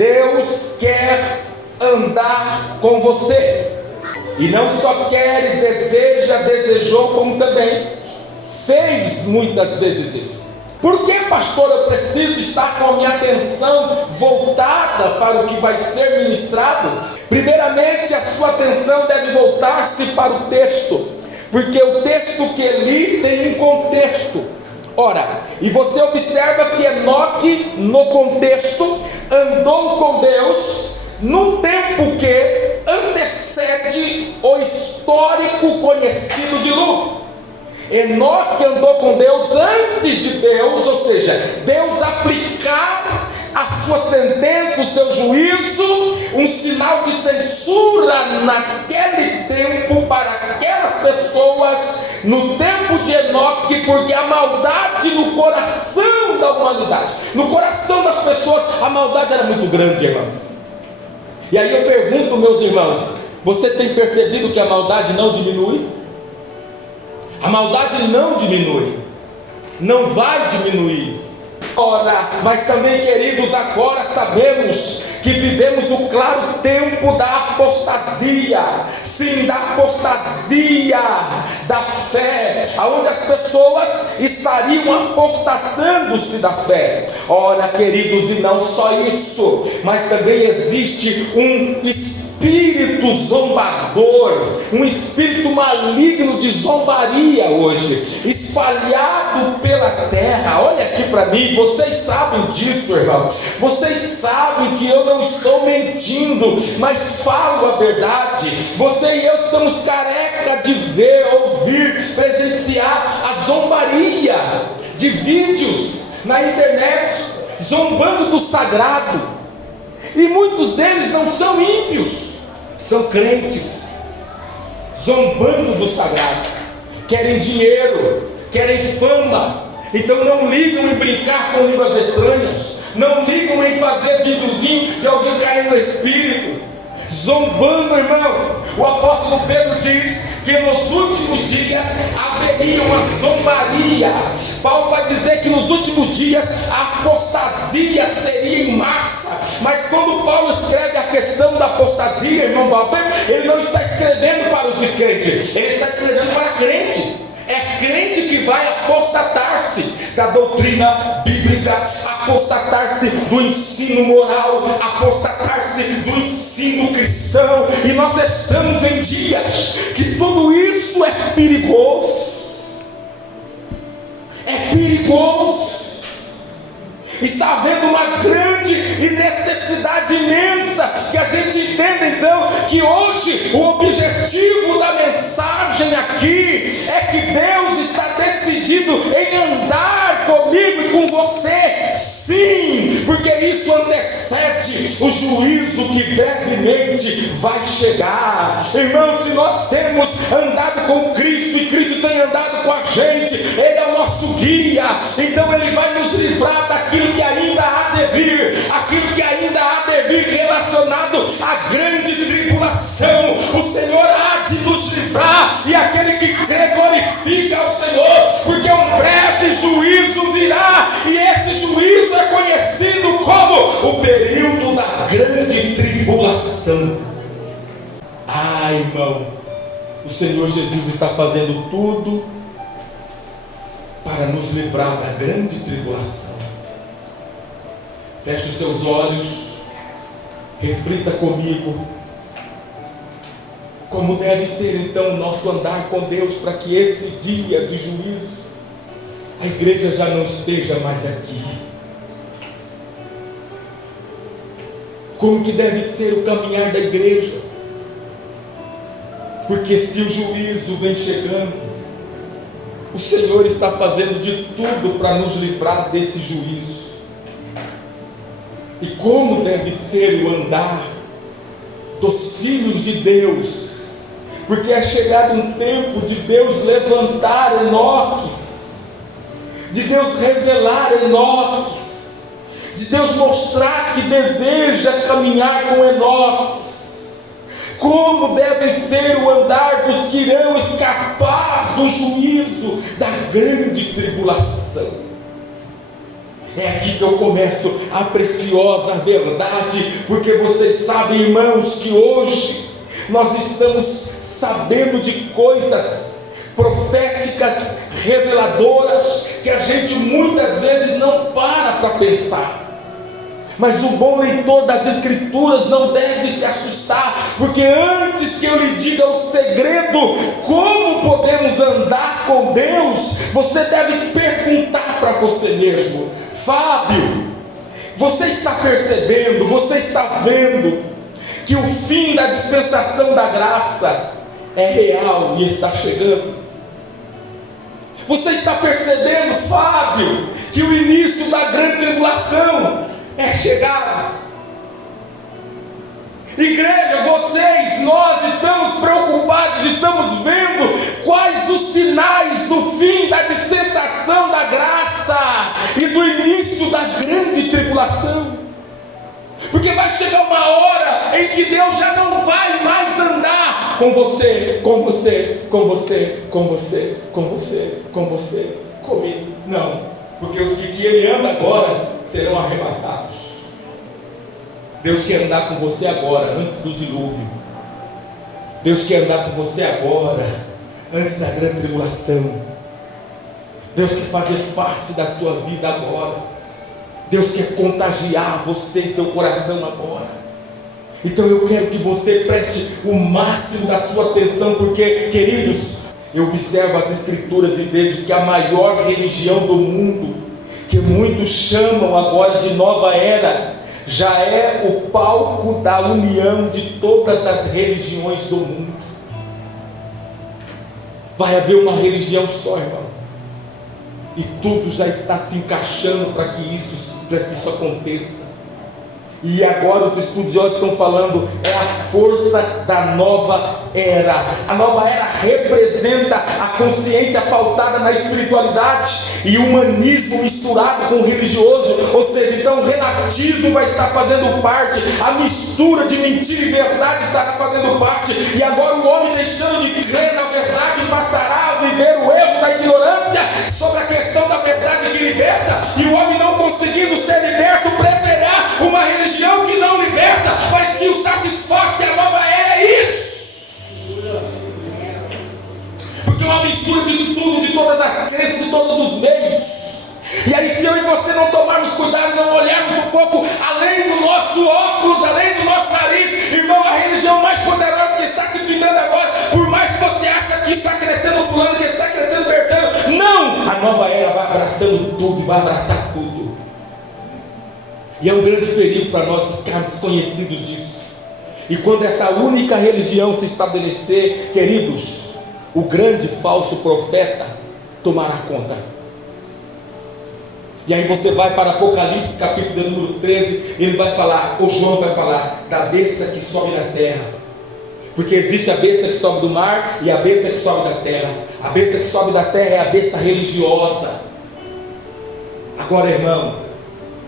Deus quer andar com você. E não só quer e deseja, desejou, como também fez muitas vezes isso. Por que, pastor, eu preciso estar com a minha atenção voltada para o que vai ser ministrado? Primeiramente, a sua atenção deve voltar-se para o texto, porque o texto que li tem um contexto. Ora, e você observa que Enoque, no contexto, andou com Deus num tempo que antecede o histórico conhecido de Lu. Enoque andou com Deus antes de Deus, ou seja, Deus aplicar a sua sentença, o seu juízo, um sinal de censura naquele tempo para aquelas pessoas, no tempo de Enoque, porque a maldade no coração da humanidade, no coração das pessoas, a maldade era muito grande, irmão. E aí eu pergunto, meus irmãos, você tem percebido que a maldade não diminui? A maldade não diminui, não vai diminuir. Ora, mas também, queridos, agora sabemos que vivemos o claro tempo da apostasia. Sim, da apostasia da fé, onde as pessoas estariam apostatando-se da fé. Ora, queridos, e não só isso, mas também existe um espírito zombador, um espírito maligno de zombaria hoje, espalhado pela terra. Olha aqui para mim, vocês sabem disso, irmãos. Vocês sabem que eu não estou mentindo, mas falo a verdade. Você e eu estamos careca de ver, ouvir, presenciar a zombaria de vídeos na internet, zombando do sagrado. E muitos deles não são ímpios, são crentes, zombando do sagrado. Querem dinheiro, querem fama, então não ligam em brincar com línguas estranhas, não ligam em fazer videozinho de alguém cair no espírito, zombando, irmão. O apóstolo Pedro diz que nos últimos dias haveria uma zombaria. Paulo vai dizer que nos últimos dias a apostasia seria em massa. Mas quando Paulo escreve a questão da apostasia, irmão Walter, ele não está escrevendo para os descrentes, ele está escrevendo para crente. É crente que vai apostatar-se da doutrina bíblica, apostatar-se do ensino moral, apostatar-se do ensino cristão. E nós estamos em dias que tudo isso é perigoso. É perigoso. Está havendo uma grande e necessidade imensa que a gente entenda então que hoje o objetivo da mensagem aqui é que Deus está decidido em andar comigo e com você. Sim, porque isso antecede o juízo que brevemente vai chegar. Irmãos, se nós temos andado com Cristo e Cristo tem andado com a gente, Ele é o nosso guia, então Ele vai nos livrar daquilo que ainda há de vir, aquilo que ainda há de vir relacionado à grande tribulação. O Senhor há de nos livrar, e aquele que crê glorifica ao Senhor, porque um breve juízo virá, e esse juízo é conhecido como o período da grande tribulação. Ah, irmão, o Senhor Jesus está fazendo tudo para nos livrar da grande tribulação. Feche os seus olhos, reflita comigo como deve ser então o nosso andar com Deus, para que esse dia do juízo a igreja já não esteja mais aqui. Como que deve ser o caminhar da igreja? Porque se o juízo vem chegando, o Senhor está fazendo de tudo para nos livrar desse juízo. E como deve ser o andar dos filhos de Deus? Porque é chegado um tempo de Deus levantar Enoques, de Deus revelar Enoques, de Deus mostrar que deseja caminhar com Enoques. Como deve ser o andar dos que irão escapar do juízo da grande tribulação. É aqui que eu começo a preciosa verdade, porque vocês sabem, irmãos, que hoje nós estamos sabendo de coisas proféticas, reveladoras, que a gente muitas vezes não para pensar. Mas o bom leitor das Escrituras não deve se assustar, porque antes que eu lhe diga o segredo, como podemos andar com Deus, você deve perguntar para você mesmo: Fábio, você está percebendo, você está vendo que o fim da dispensação da graça é real e está chegando? Você está percebendo, Fábio, que o início da grande tribulação é chegado? Igreja, vocês, nós estamos preocupados, estamos vendo quais os sinais do fim da dispensação da graça e do início da grande tribulação, porque vai chegar uma hora em que Deus já não vai mais andar com você, comigo, não, porque os que Ele anda agora serão arrebatados. Deus quer andar com você agora, antes do dilúvio. Deus quer andar com você agora, antes da grande tribulação. Deus quer fazer parte da sua vida agora. Deus quer contagiar você e seu coração agora. Então eu quero que você preste o máximo da sua atenção, porque, queridos, eu observo as Escrituras e vejo que a maior religião do mundo, que muitos chamam agora de nova era, já é o palco da união de todas as religiões do mundo. Vai haver uma religião só, irmão, e tudo já está se encaixando para que isso aconteça. E agora os estudiosos estão falando, é a força da nova era. A nova era representa a consciência pautada na espiritualidade e humanismo misturado com o religioso. Ou seja, então o relativismo vai estar fazendo parte, a mistura de mentira e verdade estará fazendo parte. E agora o homem, deixando de crer na verdade, passará a viver o erro da ignorância sobre a questão da verdade que liberta. E o homem, não conseguindo ser liberto, preferirá uma religião que não liberta, mas que o satisfaz. A nova era é isso, porque é uma mistura de tudo, de todas as crenças, de todos os meios. E aí, se eu e você não tomarmos cuidado, não olharmos um pouco além do nosso óculos, além do nosso nariz, irmão, a religião mais poderosa que está se firmando agora, por mais que você ache que está crescendo fulano, que está crescendo Bertano, não! A nova era vai abraçando tudo, vai abraçar tudo. E é um grande perigo para nós ficarmos desconhecidos disso. E quando essa única religião se estabelecer, queridos, o grande falso profeta tomará conta. E aí você vai para Apocalipse, capítulo número 13, ele vai falar, o João vai falar da besta que sobe na terra. Porque existe a besta que sobe do mar e a besta que sobe da terra. A besta que sobe da terra é a besta religiosa. Agora, irmão,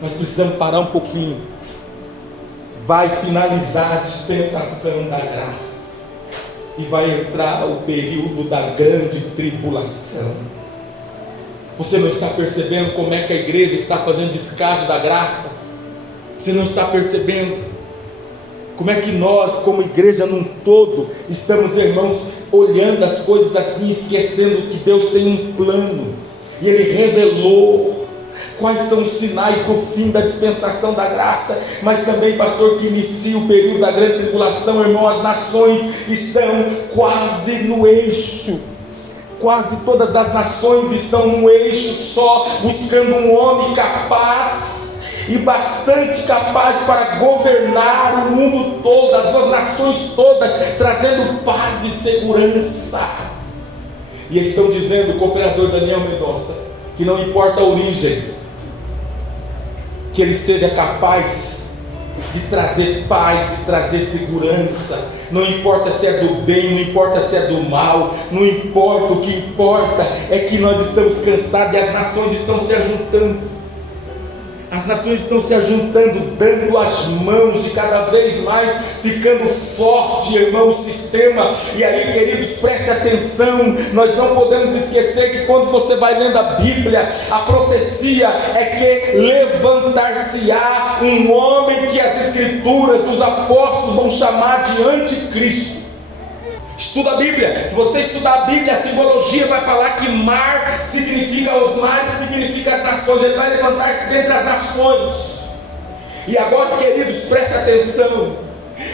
nós precisamos parar um pouquinho. Vai finalizar a dispensação da graça e vai entrar o período da grande tribulação. Você não está percebendo como é que a igreja está fazendo descaso da graça? Você não está percebendo como é que nós, como igreja num todo, estamos, irmãos, olhando as coisas assim, esquecendo que Deus tem um plano, e Ele revelou quais são os sinais do fim da dispensação da graça, mas também, pastor, que inicia o período da grande tribulação. Irmão, as nações estão quase no eixo, quase todas as nações estão no eixo só, buscando um homem capaz e bastante capaz para governar o mundo todo, as nações todas, trazendo paz e segurança. E estão dizendo, o cooperador Daniel Mendonça, que não importa a origem, que ele seja capaz de trazer paz e trazer segurança. Não importa se é do bem, não importa se é do mal, não importa, o que importa é que nós estamos cansados e as nações estão se ajuntando. As nações estão se ajuntando, dando as mãos e cada vez mais ficando forte, irmão, o sistema. E aí, queridos, preste atenção, nós não podemos esquecer que quando você vai lendo a Bíblia, a profecia é que levantar-se-á um homem que as Escrituras, os apóstolos vão chamar de anticristo. Estuda a Bíblia. Se você estudar a Bíblia, a simbologia vai falar que mar significa os mares, significa as nações. Ele vai levantar-se dentre as nações. E agora, queridos, preste atenção.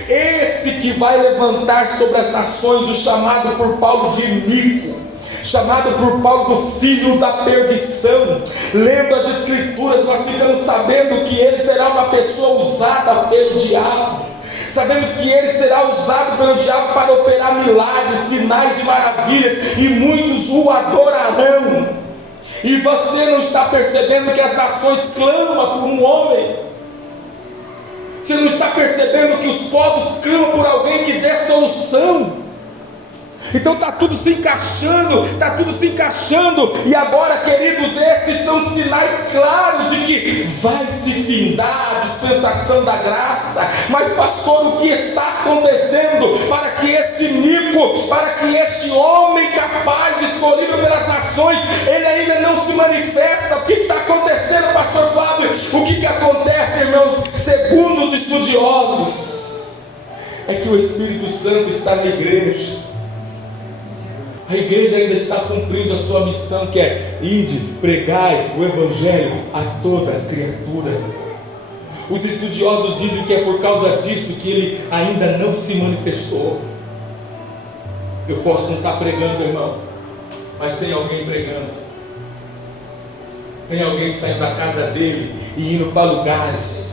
Esse que vai levantar sobre as nações, o chamado por Paulo de iníquo, chamado por Paulo do filho da perdição. Lendo as Escrituras, nós ficamos sabendo que ele será uma pessoa usada pelo diabo. Sabemos que ele será usado pelo diabo para operar milagres, sinais e maravilhas, e muitos o adorarão. E você não está percebendo que as nações clamam por um homem? Você não está percebendo que os povos clamam por alguém que dê solução? Então está tudo se encaixando, e agora, queridos, esses são sinais claros de que vai se findar a dispensação da graça. Mas pastor, o que está acontecendo para que esse iníquo, para que este homem capaz, escolhido pelas nações, ele ainda não se manifesta? O que está acontecendo, pastor Fábio? O que acontece, irmãos, segundo os estudiosos, é que o Espírito Santo está na igreja. A igreja ainda está cumprindo a sua missão, que é: ide, pregai o Evangelho a toda criatura. Os estudiosos dizem que é por causa disso que ele ainda não se manifestou. Eu posso não estar pregando, irmão, mas tem alguém pregando. Tem alguém saindo da casa dele e indo para lugares.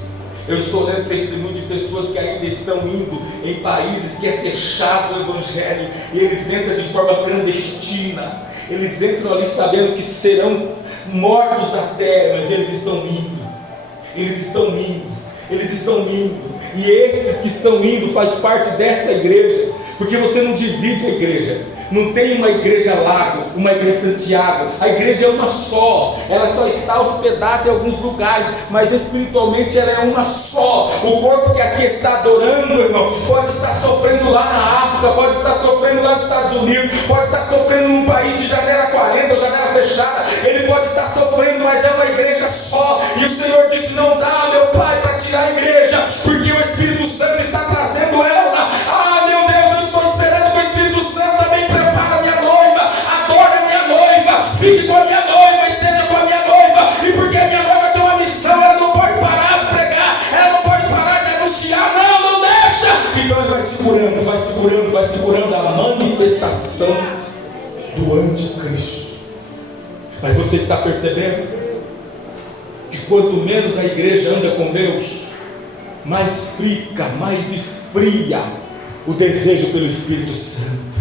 Eu estou lendo testemunho de pessoas que ainda estão indo em países que é fechado o Evangelho, e eles entram de forma clandestina. Eles entram ali sabendo que serão mortos na terra, mas eles estão indo. E esses que estão indo faz parte dessa igreja, porque você não divide a igreja. Não tem uma igreja Lago, uma igreja Santiago. A igreja é uma só. Ela só está hospedada em alguns lugares, mas espiritualmente ela é uma só. O corpo que aqui está adorando, irmão, pode estar sofrendo lá na África, pode estar sofrendo lá nos Estados Unidos, pode estar sofrendo num país de janela 40 ou janela fechada. Ele pode estar sofrendo, mas é uma igreja só. E o Senhor disse: não dá, meu Pai, para tirar a igreja, porque o Espírito Santo está trazendo ela. Ah, meu Deus, eu estou esperando que o Espírito Santo também prepara a minha noiva, adora a minha noiva, fique com a minha noiva, esteja com a minha noiva. E porque a minha noiva tem uma missão, ela não pode parar de pregar, ela não pode parar de anunciar. Não deixa. Então ele vai segurando a manifestação do anticristo. Mas você está percebendo que quanto menos a igreja anda com Deus, mais fica, mais esfria o desejo pelo Espírito Santo.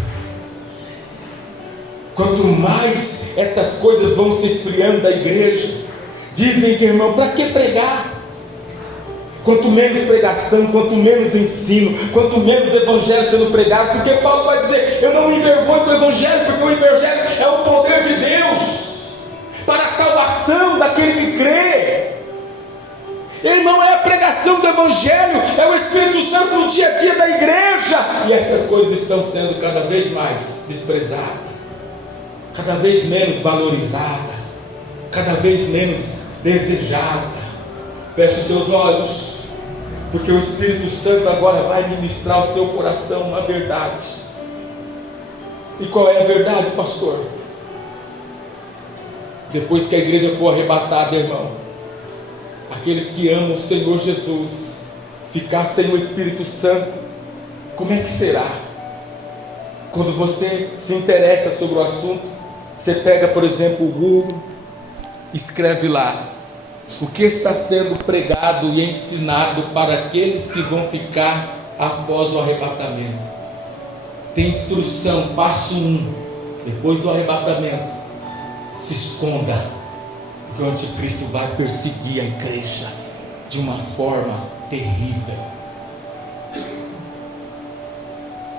Quanto mais essas coisas vão se esfriando da igreja, dizem que, irmão, para que pregar? Quanto menos pregação, quanto menos ensino, quanto menos evangelho sendo pregado, porque Paulo vai dizer: eu não me envergonho do evangelho, porque o evangelho é o poder de Deus para a salvação daquele que crê. Irmão, é a pregação do evangelho, é o Espírito Santo no dia a dia da igreja, e essas coisas estão sendo cada vez mais desprezadas, cada vez menos valorizada, cada vez menos desejada. Feche seus olhos, porque o Espírito Santo agora vai ministrar ao seu coração uma verdade. E qual é a verdade, pastor? Depois que a igreja for arrebatada, irmão, aqueles que amam o Senhor Jesus, ficar sem o Espírito Santo, como é que será? Quando você se interessa sobre o assunto, você pega, por exemplo, o Google, escreve lá: o que está sendo pregado e ensinado para aqueles que vão ficar após o arrebatamento? Tem instrução, passo 1, depois do arrebatamento: se esconda, porque o anticristo vai perseguir a igreja de uma forma terrível.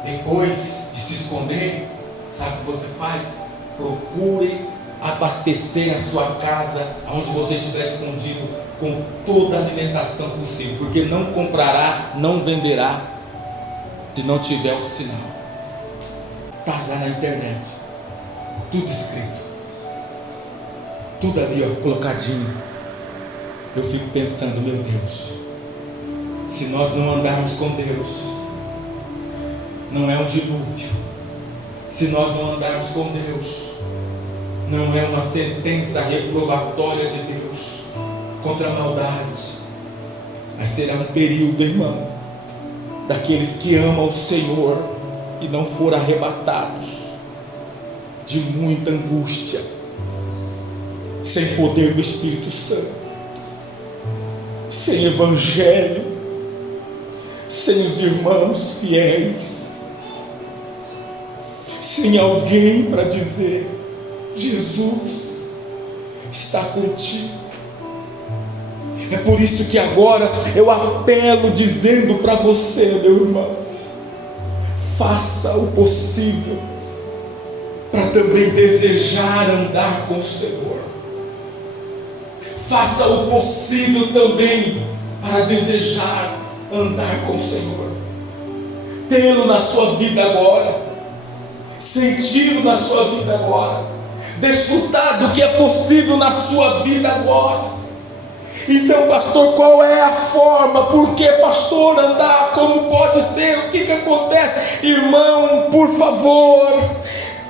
Depois de se esconder, sabe o que você faz? Procure abastecer a sua casa, aonde você estiver escondido, com toda a alimentação possível, porque não comprará, não venderá, se não tiver o sinal. Está já na internet, tudo escrito, tudo ali, ó, colocadinho. Eu fico pensando, meu Deus, se nós não andarmos com Deus, não é um dilúvio. Se nós não andarmos com Deus, não é uma sentença reprovatória de Deus contra a maldade, mas será um período, irmão, daqueles que amam o Senhor e não foram arrebatados, de muita angústia, sem poder do Espírito Santo, sem evangelho, sem os irmãos fiéis, sem alguém para dizer: Jesus está contigo. É por isso que agora eu apelo dizendo para você, meu irmão, faça o possível para também desejar andar com o Senhor. Faça o possível também para desejar andar com o Senhor. Tê-lo na sua vida agora, senti-lo na sua vida agora, desfrutar do que é possível na sua vida agora. Então, pastor, qual é a forma? Por que, pastor, andar? Como pode ser? O que acontece? Irmão, por favor,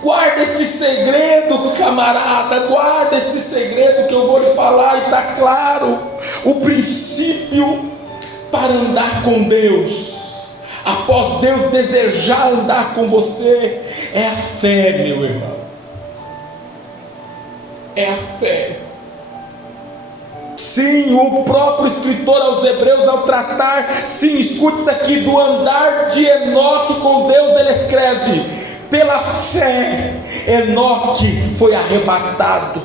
guarda esse segredo, camarada, guarda esse segredo que eu vou lhe falar, e está claro. O princípio para andar com Deus, após Deus desejar andar com você, é a fé, meu irmão. É a fé. Sim, o próprio escritor aos Hebreus, ao tratar, sim, escute isso aqui, do andar de Enoque com Deus, ele escreve: pela fé, Enoque foi arrebatado,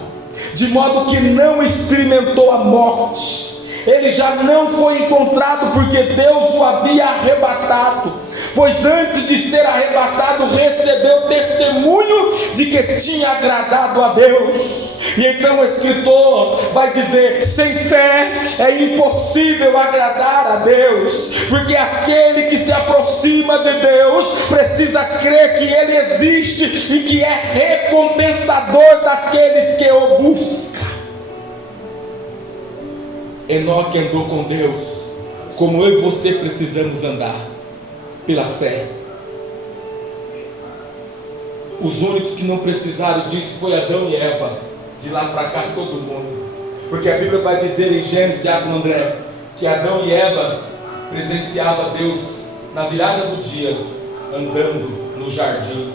de modo que não experimentou a morte. Ele já não foi encontrado, porque Deus o havia arrebatado, pois antes de ser arrebatado, recebeu testemunho de que tinha agradado a Deus. E então o escritor vai dizer: sem fé é impossível agradar a Deus, porque aquele que se aproxima de Deus precisa crer que Ele existe e que é recompensador daqueles que o buscam. Enoque andou com Deus como eu e você precisamos andar, pela fé. Os únicos que não precisaram disso foi Adão e Eva. De lá para cá todo mundo, porque a Bíblia vai dizer em Gênesis, Diácono André, que Adão e Eva presenciavam Deus na virada do dia, andando no jardim.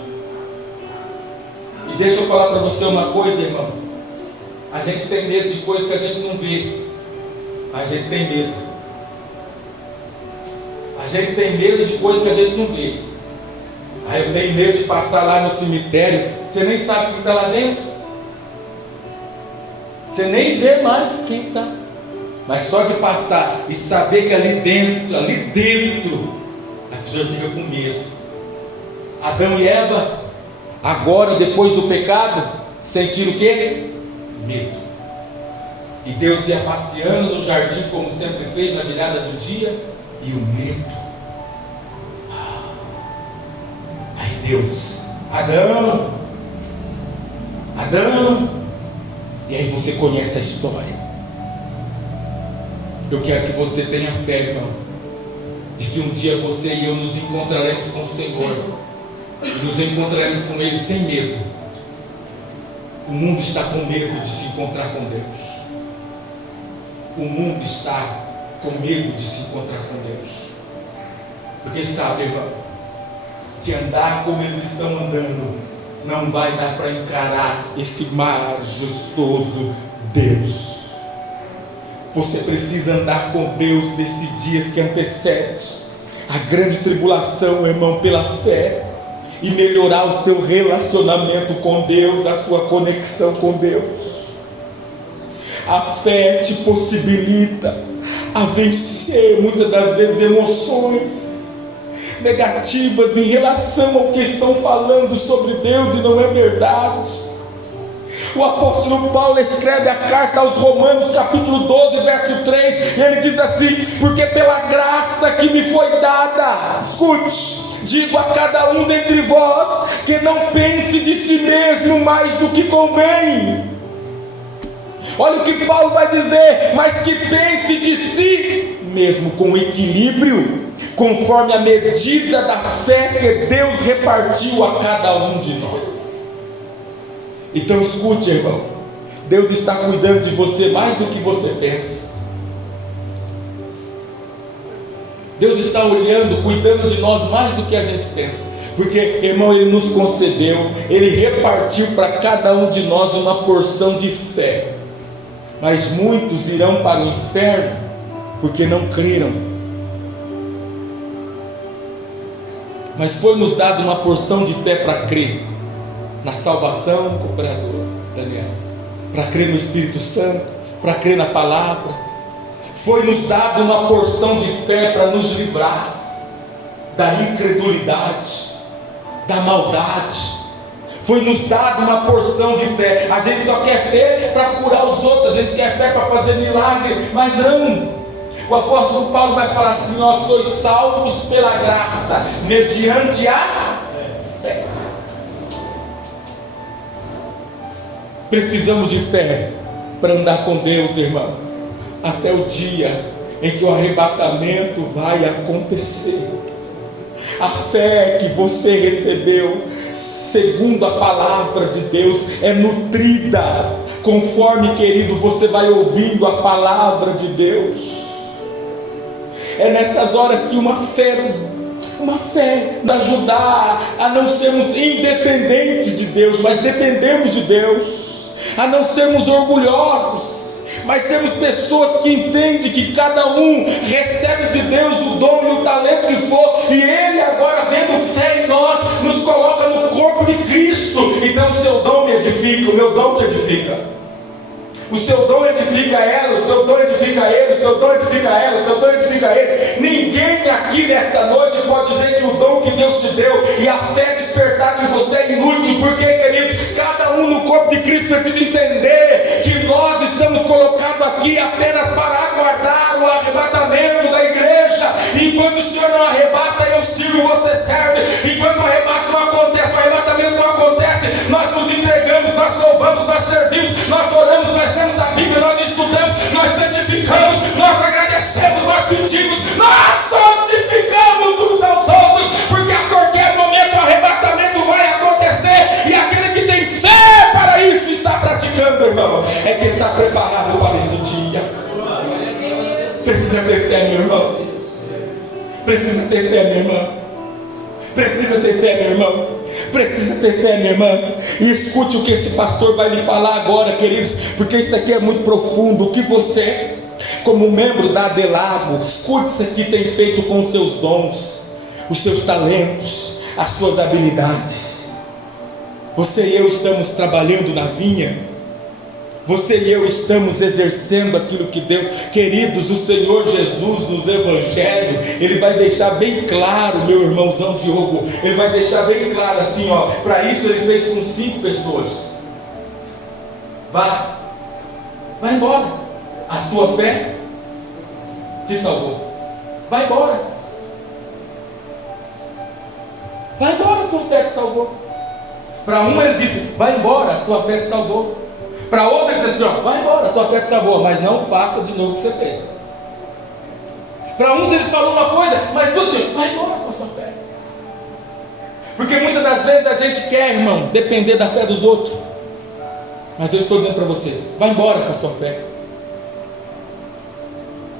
E deixa eu falar para você uma coisa, irmão. A gente tem medo de coisas que a gente não vê. A gente tem medo. A gente tem medo de coisas que a gente não vê. Aí eu tenho medo de passar lá no cemitério, você nem sabe o que está lá dentro. Você nem vê mais quem está. Mas só de passar e saber que ali dentro, a pessoa fica com medo. Adão e Eva, agora depois do pecado, sentiram o quê? Medo. E Deus ia passeando no jardim, como sempre fez na virada do dia, e o medo. Aí Deus: Adão, e aí você conhece a história. Eu quero que você tenha fé, irmão, de que um dia você e eu nos encontraremos com o Senhor, e nos encontraremos com Ele sem medo. O mundo está com medo de se encontrar com Deus. O mundo está com medo de se encontrar com Deus, porque sabe, irmão, que andar como eles estão andando não vai dar para encarar esse majestoso Deus. Você precisa andar com Deus nesses dias que antecedem a grande tribulação, irmão, pela fé, e melhorar o seu relacionamento com Deus, a sua conexão com Deus. A fé te possibilita a vencer muitas das vezes emoções negativas em relação ao que estão falando sobre Deus e não é verdade. O apóstolo Paulo escreve a carta aos Romanos, capítulo 12, verso 3, e ele diz assim: porque pela graça que me foi dada, escute, digo a cada um dentre vós, que não pense de si mesmo mais do que convém. Olha o que Paulo vai dizer: mas que pense de si mesmo com equilíbrio, conforme a medida da fé que Deus repartiu a cada um de nós. Então escute, irmão, Deus está cuidando de você mais do que você pensa. Deus está olhando, cuidando de nós mais do que a gente pensa. Porque, irmão, Ele nos concedeu, Ele repartiu para cada um de nós uma porção de fé. Mas muitos irão para o inferno porque não creram. Mas foi-nos dado uma porção de fé para crer na salvação, cooperador Daniel, para crer no Espírito Santo, para crer na palavra. Foi-nos dado uma porção de fé para nos livrar da incredulidade, da maldade. Foi-nos dado uma porção de fé. A gente só quer fé para curar os outros, a gente quer fé para fazer milagre, mas não. O apóstolo Paulo vai falar assim: nós sois salvos pela graça, mediante a fé. Precisamos de fé para andar com Deus, irmão, até o dia em que o arrebatamento vai acontecer. A fé que você recebeu, segundo a palavra de Deus, é nutrida, conforme, querido, você vai ouvindo a palavra de Deus. É nessas horas que uma fé nos ajudar a não sermos independentes de Deus, mas dependemos de Deus, a não sermos orgulhosos, mas temos pessoas que entendem que cada um recebe de Deus o dom e o talento que for, e Ele agora, vendo fé em nós, nos coloca no corpo de Cristo. Então o seu dom me edifica, o meu dom te edifica. O seu dom edifica ela, o seu dom edifica ele, o seu dom edifica ela, o seu dom edifica ele. Ninguém aqui nesta noite pode dizer que o dom que Deus te deu e a fé despertada em você é inútil. Porque, queridos, cada um no corpo de Cristo precisa entender que nós estamos colocados aqui apenas para aguardar o arrebatamento da igreja. E enquanto o Senhor não arrebata, eu sirvo, você serve. Enquanto o arrebatamento não acontece, nós nos entregamos, nós louvamos, nós servimos, nós oramos, nós lemos a Bíblia, nós estudamos, nós santificamos, nós agradecemos, nós pedimos, nós santificamos uns aos outros, porque a qualquer momento o arrebatamento vai acontecer, e aquele que tem fé para isso está praticando, irmão, é que está preparado para esse dia. Precisa ter fé, meu irmão. Precisa ter fé, minha irmã. Precisa ter fé, meu irmão. Precisa ter fé, minha irmã. E escute o que esse pastor vai lhe falar agora, queridos, porque isso aqui é muito profundo. O que você, como membro da Adelago, escute isso aqui, tem feito com os seus dons, os seus talentos, as suas habilidades. Você e eu estamos trabalhando na vinha. Você e eu estamos exercendo aquilo que Deus, queridos, o Senhor Jesus nos Evangelhos, Ele vai deixar bem claro, meu irmãozão Diogo, Ele vai deixar bem claro assim, ó. Para isso Ele fez com 5 pessoas. Vai embora. A tua fé te salvou. Vai embora. Vai embora, a tua fé te salvou. Para um Ele disse: vai embora, a tua fé te salvou. Para outra ele diz assim: ó, vai embora, a tua fé te salvou, mas não faça de novo o que você fez. Para uns ele falou uma coisa, mas tu assim: vai embora com a sua fé. Porque muitas das vezes a gente quer, irmão, depender da fé dos outros. Mas eu estou dizendo para você: vai embora com a sua fé.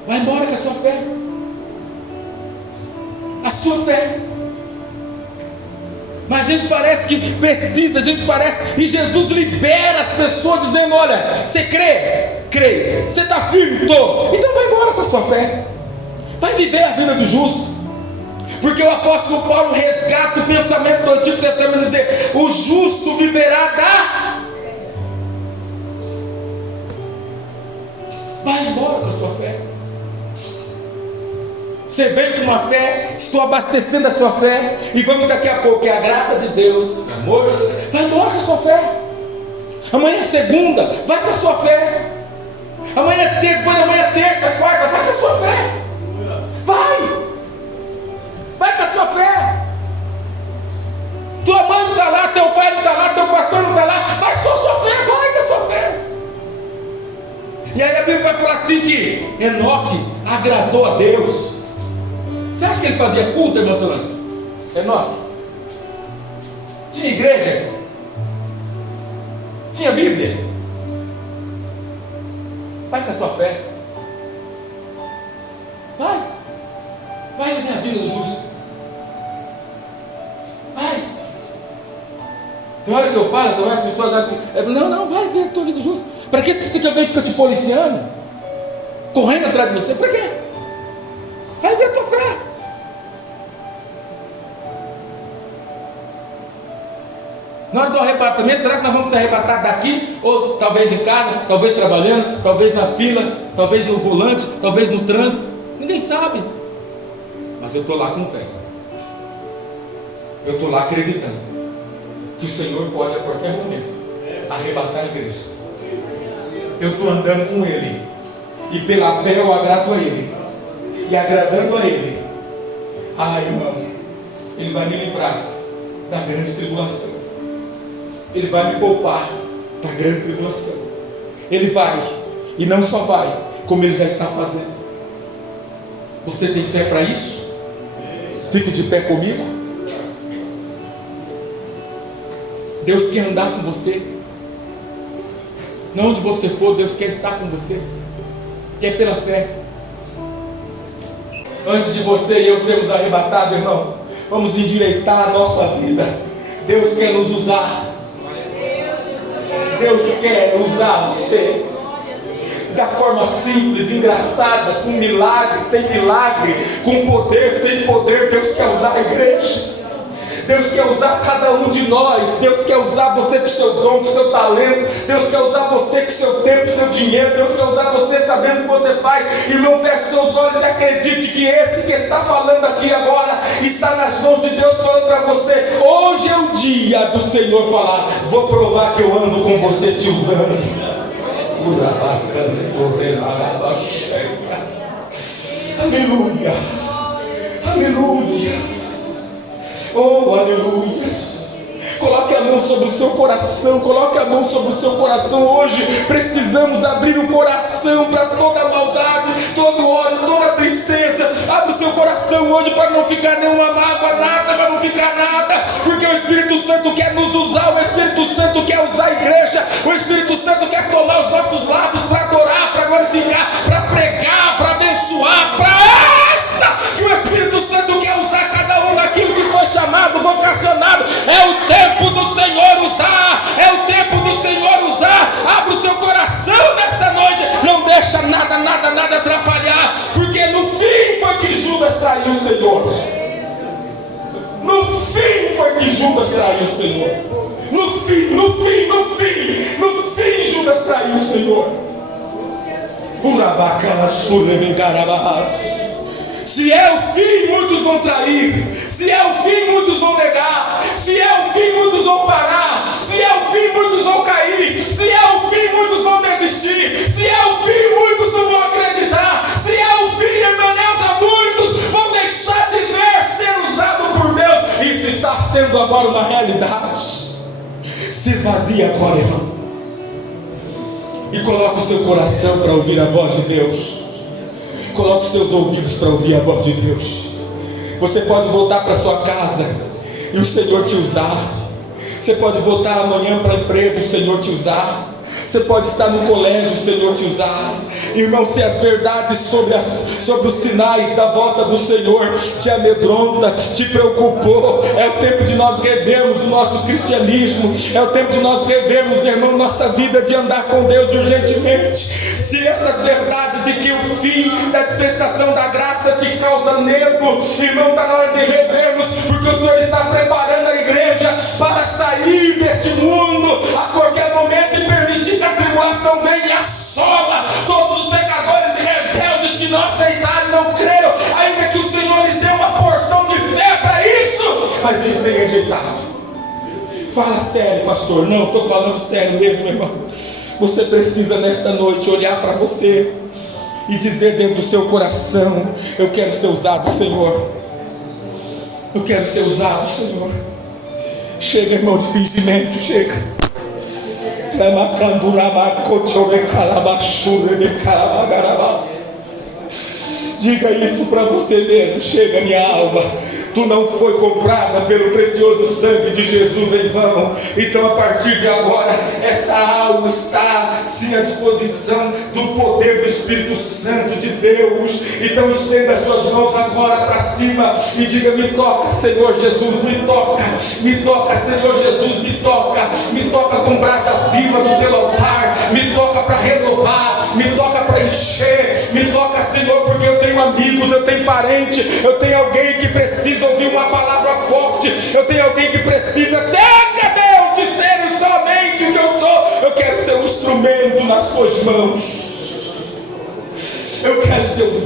Vai embora com a sua fé. A sua fé. Mas a gente parece que precisa, e Jesus libera as pessoas dizendo: olha, você crê? Crê. Você está firme? Estou. Então vai embora com a sua fé. Vai viver a vida do justo. Porque o apóstolo Paulo resgata o pensamento do Antigo Testamento, dizer: o justo viverá da... Vai embora com a sua fé. Você vem com uma fé, estou abastecendo a sua fé, e vamos daqui a pouco, que é a graça de Deus, amor, vai embora com a sua fé. Amanhã é segunda, vai com a sua fé. Amanhã é terça, depois amanhã é terça, quarta, vai com a sua fé. Vai com a sua fé. Tua mãe não está lá, teu pai não está lá, teu pastor não está lá, vai com a sua fé, vai com a sua fé. E aí a Bíblia vai falar assim que Enoque agradou a Deus. Você acha que ele fazia culto, emocionante? Enoque? Tinha igreja? Tinha Bíblia? Vai com a sua fé. Vai viver a vida do justo. Vai. Tem hora que eu falo, tem hora que as pessoas acham, não, vai ver a tua vida justa. Para que você também fica te policiando? Correndo atrás de você? Para quê? Vai ver a tua fé. Na hora do arrebatamento, será que nós vamos ser arrebatados daqui? Ou talvez em casa, talvez trabalhando, talvez na fila, talvez no volante, talvez no trânsito. Ninguém sabe. Mas eu estou lá com fé. Eu estou lá acreditando que o Senhor pode a qualquer momento arrebatar a igreja. Eu estou andando com Ele. E pela fé eu agrado a Ele. E agradando a Ele, irmão, Ele vai me livrar da grande tribulação. Ele vai me poupar da grande tribulação. Ele vai, e não só vai, como Ele já está fazendo. Você tem fé para isso? Fique de pé comigo. Deus quer andar com você. Não onde você for, Deus quer estar com você. E é pela fé. Antes de você e eu sermos arrebatados, irmão, vamos endireitar a nossa vida. Deus quer nos usar. Deus quer usar você da forma simples, engraçada, com milagre, sem milagre, com poder, sem poder. Deus quer usar a igreja. Deus quer usar cada um de nós. Deus quer usar você com o seu dom, com o seu talento. Deus quer usar você com o seu tempo, com o seu dinheiro. Deus quer usar você sabendo o que você faz. Irmão, feche seus olhos e acredite que esse que está falando aqui agora está nas mãos de Deus, falando para você: hoje é o dia do Senhor falar. Vou provar que eu ando com você, te usando. Aleluia. Aleluia. Oh, aleluia. Coloque a mão sobre o seu coração. Coloque a mão sobre o seu coração. Hoje precisamos abrir o coração para toda maldade, todo ódio, toda tristeza. Abre o seu coração hoje para não ficar nenhuma mágoa, nada, para não ficar nada. Porque o Espírito Santo quer nos usar. O Espírito Santo quer usar a igreja. O Espírito Santo quer tomar os nossos lábios para adorar, para glorificar, para pregar, para abençoar, que o Espírito Santo quer usar cada um naquilo que foi chamado, vocacionado. É o tempo do Senhor usar. É o tempo do Senhor usar. Abre o seu coração nesta noite. Não deixa nada atrapalhar. Porque no fim foi que Judas traiu o Senhor. No fim foi que Judas traiu o Senhor. No fim Judas traiu o Senhor. Se é o fim, muitos vão trair. Se é o fim, muitos vão negar. Se é o fim, muitos vão parar. Se é o fim, muitos vão cair. Se é o fim, muitos vão desistir. Se é o fim, muitos não vão acreditar. Se é o fim, irmã Nelza, muitos vão deixar de ver ser usado por Deus. Isso está sendo agora uma realidade. Se esvazia agora, irmão, e coloca o seu coração para ouvir a voz de Deus. Coloque os seus ouvidos para ouvir a voz de Deus. Você pode voltar para sua casa e o Senhor te usar. Você pode voltar amanhã para a empresa e o Senhor te usar. Você pode estar no colégio e o Senhor te usar. Irmão, se as verdades sobre os sinais da volta do Senhor te amedronta, te preocupou, é o tempo de nós revermos o nosso cristianismo. É o tempo de nós revermos, irmão, nossa vida de andar com Deus urgentemente. Se essas verdades de que o fim da dispensação da graça te causa medo, irmão, está na hora de revermos, porque o Senhor está preparando a igreja para sair deste mundo a qualquer momento e permitir que a tribulação venha e assola todos os pecadores e rebeldes que não aceitaram e não creram, ainda que o Senhor lhes dê uma porção de fé para isso, mas eles têm rejeitado. Fala sério, pastor. Não, estou falando sério mesmo, irmão. Você precisa nesta noite olhar para você e dizer dentro do seu coração: eu quero ser usado, Senhor. Eu quero ser usado, Senhor. Chega, irmão, de fingimento, chega. Diga isso para você mesmo. Chega, minha alma. Tu não foi comprada pelo precioso sangue de Jesus em vão. Então, a partir de agora, essa alma está sim à disposição do poder do Espírito Santo de Deus. Então, estenda as suas mãos agora para cima e diga: me toca, Senhor Jesus, me toca, Senhor Jesus, me toca com brasa viva do teu altar, me toca para renovar, me toca para encher, me toca, Senhor, porque eu tenho amigos, eu tenho parente, eu tenho alguém que precisa ouvir uma palavra forte, eu tenho alguém que precisa, chega, Deus, de ser somente o que eu sou. Eu quero ser um instrumento nas suas mãos, eu quero ser um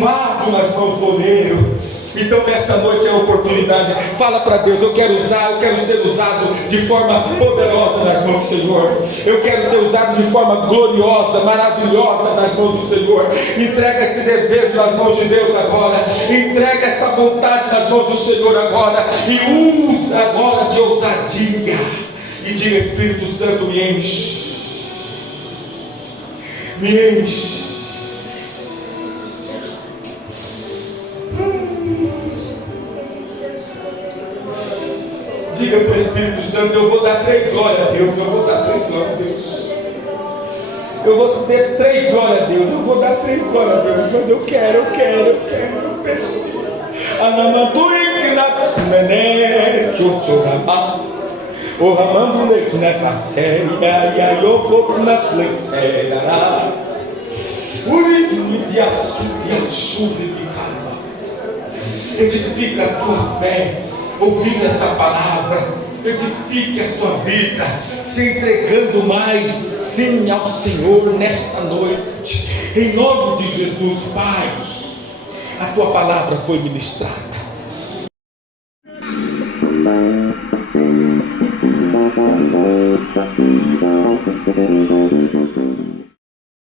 vaso nas mãos do oleiro. Então nesta noite é a oportunidade. Fala para Deus: eu quero ser usado de forma poderosa nas mãos do Senhor. Eu quero ser usado de forma gloriosa, maravilhosa nas mãos do Senhor. Entrega esse desejo nas mãos de Deus agora. Entrega essa vontade nas mãos do Senhor agora. E usa agora de ousadia. E diga: Espírito Santo, me enche. Me enche. Diga para o Espírito Santo: eu vou dar 3 glórias a Deus, eu vou dar 3 glórias a Deus. Eu vou ter 3 glórias a Deus, eu vou dar 3 glórias a Deus, mas eu quero, eu preciso. Anamandui que que eu chorava. O ramando que na séria e a yoko na plesera. Uri de açúcar de cara. Edifica a tua fé. Ouvindo esta palavra, edifique a sua vida, se entregando mais sim ao Senhor nesta noite, em nome de Jesus. Pai, a tua palavra foi ministrada.